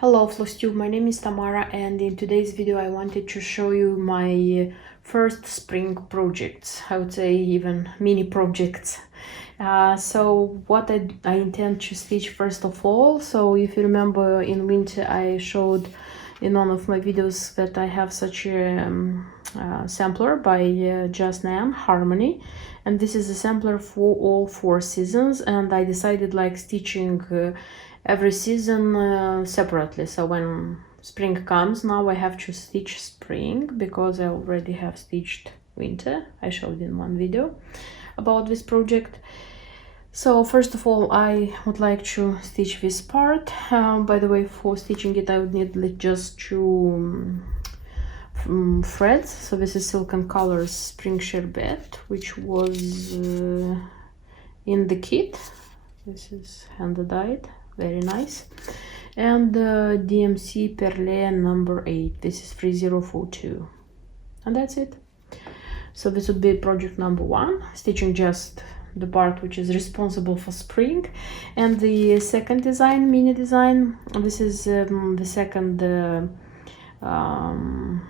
Hello Flosstube, my name is Tamara, and in today's video I wanted to show you my first spring projects, I would say even mini projects. So what I intend to stitch first of all. So if you remember, in winter I showed in one of my videos that I have such a sampler by Just Nan, Harmony, and this is a sampler for all 4 seasons, and I decided like stitching every season separately. So when spring comes, now I have to stitch spring because I already have stitched winter. I showed in one video about this project. So first of all, I would like to stitch this part. By the way, for stitching it I would need like just 2 threads. So this is Silk & Colors Spring Sherbet, which was in the kit. This is hand dyed, very nice. And DMC Perle number 8, this is 3042, and that's it. So this would be project number 1, stitching just the part which is responsible for spring. And the second design, mini design, this is the second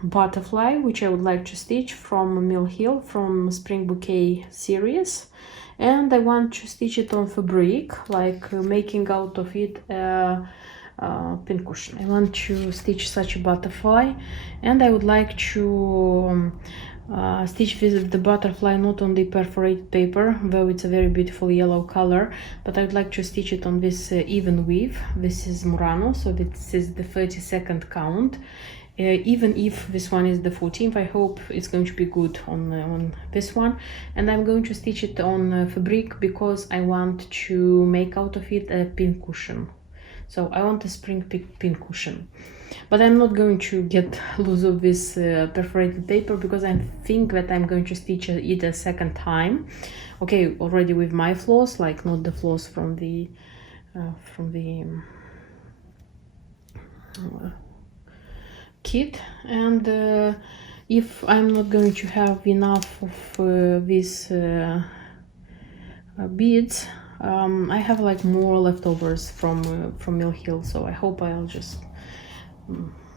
butterfly which I would like to stitch from Mill Hill, from Spring Bouquet series. And I want to stitch it on fabric, like making out of it a pincushion. I want to stitch such a butterfly, and I would like to stitch with the butterfly not on the perforated paper, though it's a very beautiful yellow color, but I would like to stitch it on this even weave. This is Murano, so this is the 32nd count. Even if this one is the 14th, I hope it's going to be good on this one. And I'm going to stitch it on fabric because I want to make out of it a pincushion. So I want a spring pincushion. But I'm not going to get loose of this perforated paper because I think that I'm going to stitch it a second time. Okay, already with my floss, like not the floss from the kit. And if I'm not going to have enough of these beads, I have like more leftovers from Mill Hill, so I hope I'll just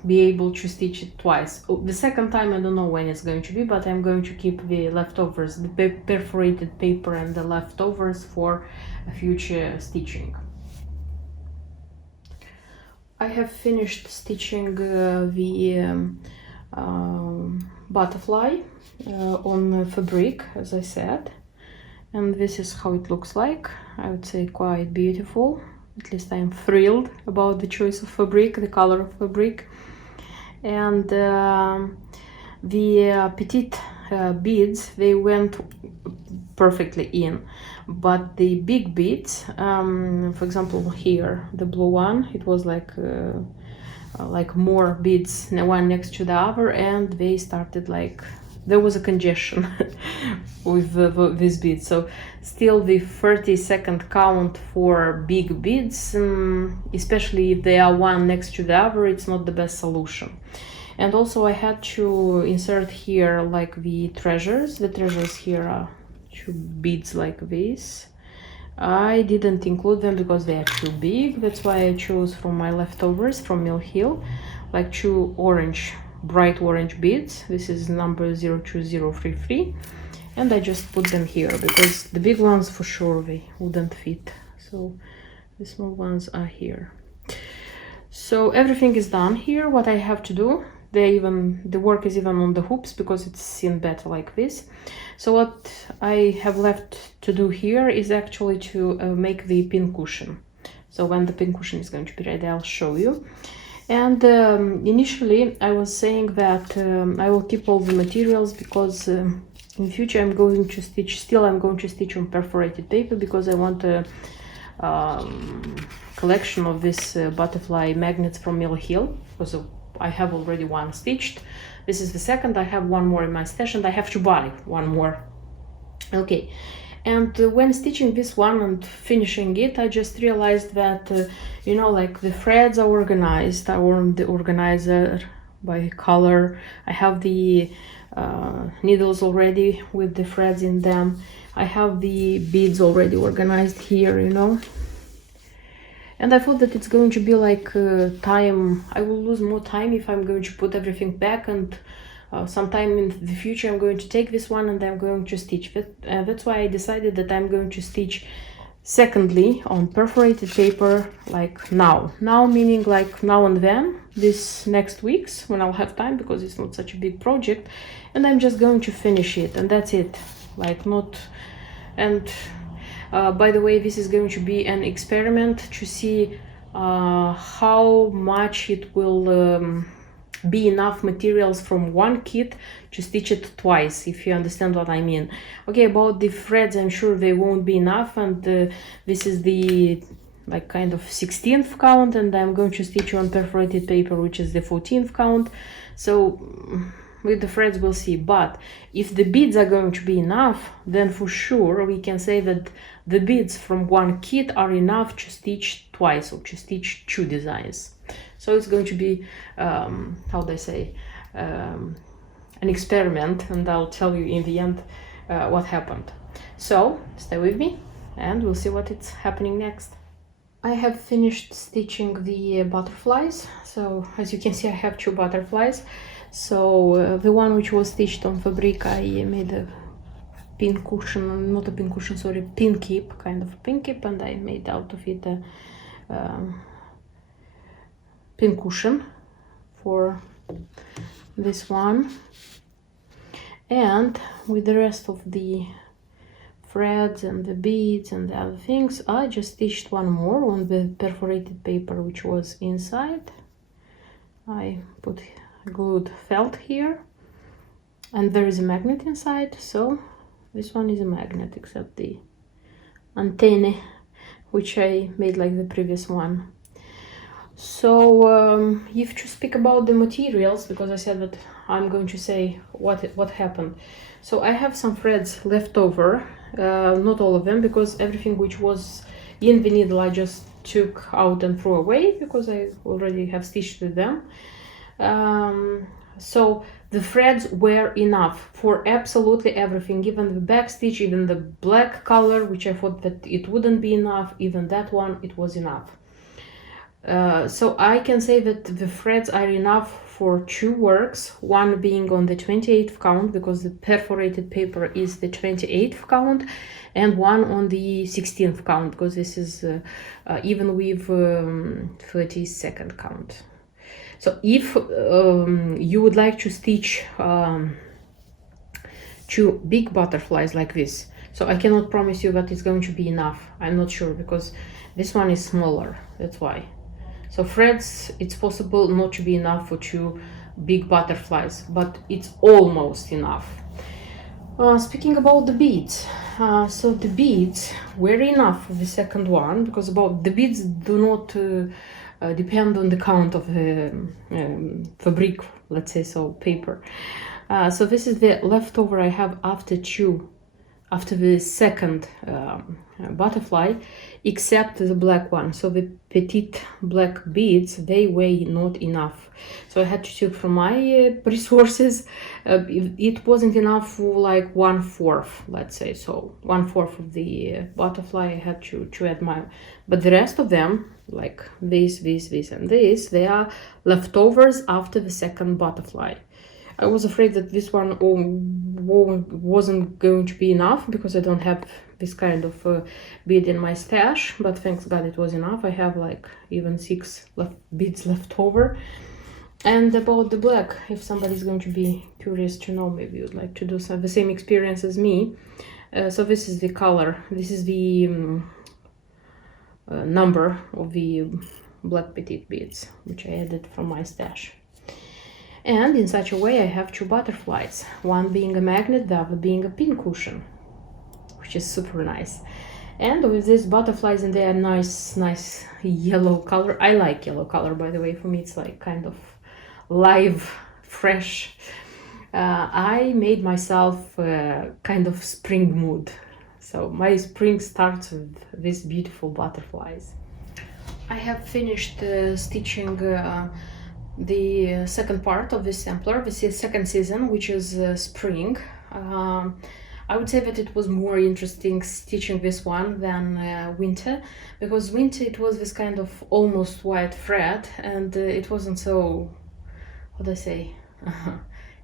be able to stitch it twice. The second time I don't know when it's going to be, but I'm going to keep the leftovers, the perforated paper and the leftovers for a future stitching. I have finished stitching the butterfly on fabric, as I said, and this is how it looks like. I would say quite beautiful. At least I'm thrilled about the choice of fabric, the color of fabric. And the petite beads, they went perfectly in, but the big beads, for example here, the blue one, it was like more beads one next to the other, and they started like there was a congestion with these beads. So still the 32nd count for big beads, especially if they are one next to the other, it's not the best solution. And also I had to insert here like the treasures. The treasures here are 2 beads like this. I didn't include them because they are too big. That's why I chose from my leftovers from Mill Hill like 2 orange, bright orange beads. This is number 02033, and I just put them here because the big ones for sure they wouldn't fit, so the small ones are here. So everything is done here. What I have to do, the work is even on the hoops because it's seen better like this. So what I have left to do here is actually to make the pincushion. So when the pincushion is going to be ready, I'll show you. And initially I was saying that I will keep all the materials because in future I'm going to stitch, I'm going to stitch on perforated paper because I want a collection of this butterfly magnets from Mill Hill. So I have already one stitched. This is the second. I have one more in my stash, and I have to buy one more. Okay. And when stitching this one and finishing it, I just realized that, you know, like the threads are organized. I want the organizer by color. I have the needles already with the threads in them. I have the beads already organized here, you know. And I thought that it's going to be like time, I will lose more time if I'm going to put everything back, and sometime in the future I'm going to take this one and I'm going to stitch it. That's why I decided that I'm going to stitch secondly on perforated paper, like now meaning like now and then, this next weeks when I'll have time, because it's not such a big project, and I'm just going to finish it and that's it. Like not, and by the way, this is going to be an experiment to see how much it will be enough materials from one kit to stitch it twice, if you understand what I mean. Okay, about the threads, I'm sure they won't be enough, and this is the like kind of 16th count, and I'm going to stitch on perforated paper, which is the 14th count. So with the threads we'll see, but if the beads are going to be enough, then for sure we can say that the beads from one kit are enough to stitch twice, or to stitch 2 designs. So it's going to be how do I say, an experiment, and I'll tell you in the end what happened. So stay with me and we'll see what is happening next. I have finished stitching the butterflies. So as you can see, I have 2 butterflies. So the one which was stitched on fabric, I made a pin cushion, not a pin cushion, sorry, pin keep, kind of pin keep, and I made out of it a pin cushion for this one. And with the rest of the threads and the beads and the other things, I just stitched one more on the perforated paper which was inside. I put glued felt here, and there is a magnet inside, so this one is a magnet, except the antennae, which I made like the previous one. So if to speak about the materials, because I said that I'm going to say what happened. So I have some threads left over, not all of them, because everything which was in the needle I just took out and threw away, because I already have stitched with them. So the threads were enough for absolutely everything, even the back stitch, even the black color, which I thought that it wouldn't be enough, even that one, it was enough. So I can say that the threads are enough for 2 works, one being on the 28th count, because the perforated paper is the 28th count, and one on the 16th count, because this is even with 32nd count. So if you would like to stitch 2 big butterflies like this, so I cannot promise you that it's going to be enough. I'm not sure, because this one is smaller, that's why. So threads, it's possible not to be enough for 2 big butterflies, but it's almost enough. Speaking about the beads, so the beads were enough for the second one, because about the beads do not depend on the count of the fabric, let's say, so paper. So this is the leftover I have after the second butterfly, except the black one. So the petite black beads, they weigh not enough, so I had to take from my resources. It wasn't enough for like 1/4, let's say, so 1/4 of the butterfly I had to add my, but the rest of them, like this and this, they are leftovers after the second butterfly. I was afraid that this one wasn't going to be enough, because I don't have this kind of bead in my stash, but thanks God it was enough. I have like even 6 beads left over. And about the black, if somebody's going to be curious to know, maybe you'd like to do the same experience as me. So this is the color, this is the number of the black petite beads, which I added from my stash. And in such a way I have 2 butterflies, one being a magnet, the other being a pin cushion, which is super nice. And with these butterflies in their nice yellow color, I like yellow color, by the way, for me it's like kind of live, fresh. I made myself kind of spring mood, so my spring starts with these beautiful butterflies. I have finished stitching the second part of this sampler. This is second season, which is spring. I would say that it was more interesting stitching this one than winter, because winter it was this kind of almost white thread, and it wasn't so, what do I say,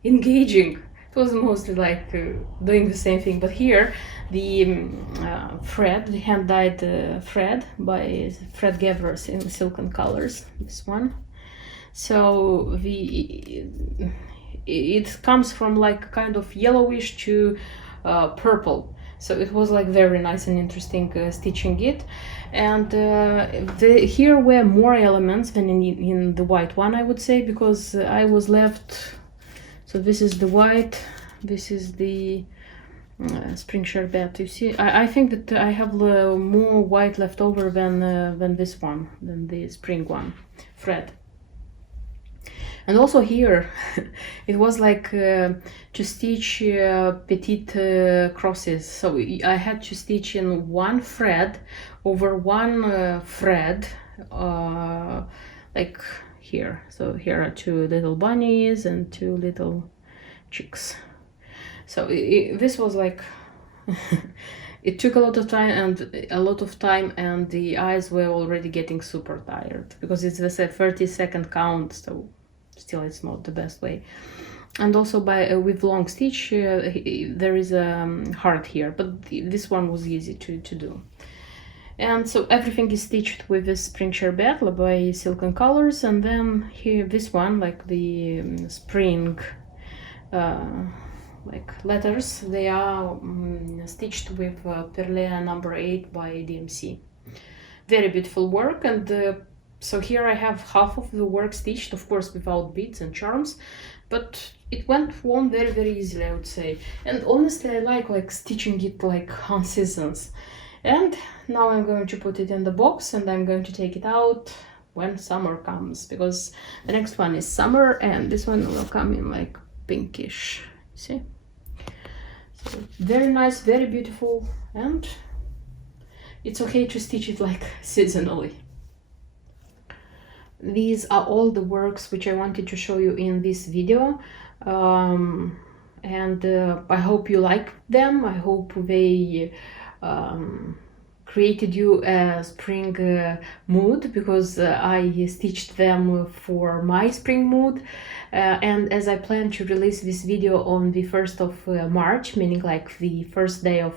engaging. It was mostly like doing the same thing. But here the thread, the hand-dyed thread by thread gatherers in silken colors, this one. So it comes from like kind of yellowish to purple, so it was like very nice and interesting stitching it. And here were more elements than in the white one, I would say, because I was left, so this is the white, this is the spring sherbet. You see, I think that I have more white left over than this one, than the spring one thread. And also here, it was like to stitch petite crosses. So I had to stitch in one thread over one thread, like here. So here are two little bunnies and two little chicks. So this was like, it took a lot of time, and the eyes were already getting super tired, because it's a 30-second count, so still it's not the best way. And also with long stitch there is a heart here, but this one was easy to do. And so everything is stitched with this spring sherbet by Silken Colors, and then here this one, like the spring like letters, they are stitched with Perlea number 8 by DMC. Very beautiful work. And so here I have half of the work stitched, of course without beads and charms, but it went on very, very easily, I would say. And honestly, I like stitching it like on seasons. And now I'm going to put it in the box, and I'm going to take it out when summer comes, because the next one is summer, and this one will come in like pinkish, see? So very nice, very beautiful, and it's okay to stitch it like seasonally. These are all the works which I wanted to show you in this video, and I hope you like them. I hope they created you a spring mood, because I stitched them for my spring mood. And as I plan to release this video on the 1st of March, meaning like the first day of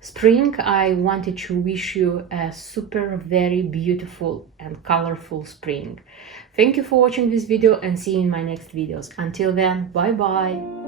spring, I wanted to wish you a super, very beautiful and colorful spring. Thank you for watching this video, and see you in my next videos. Until then, bye bye!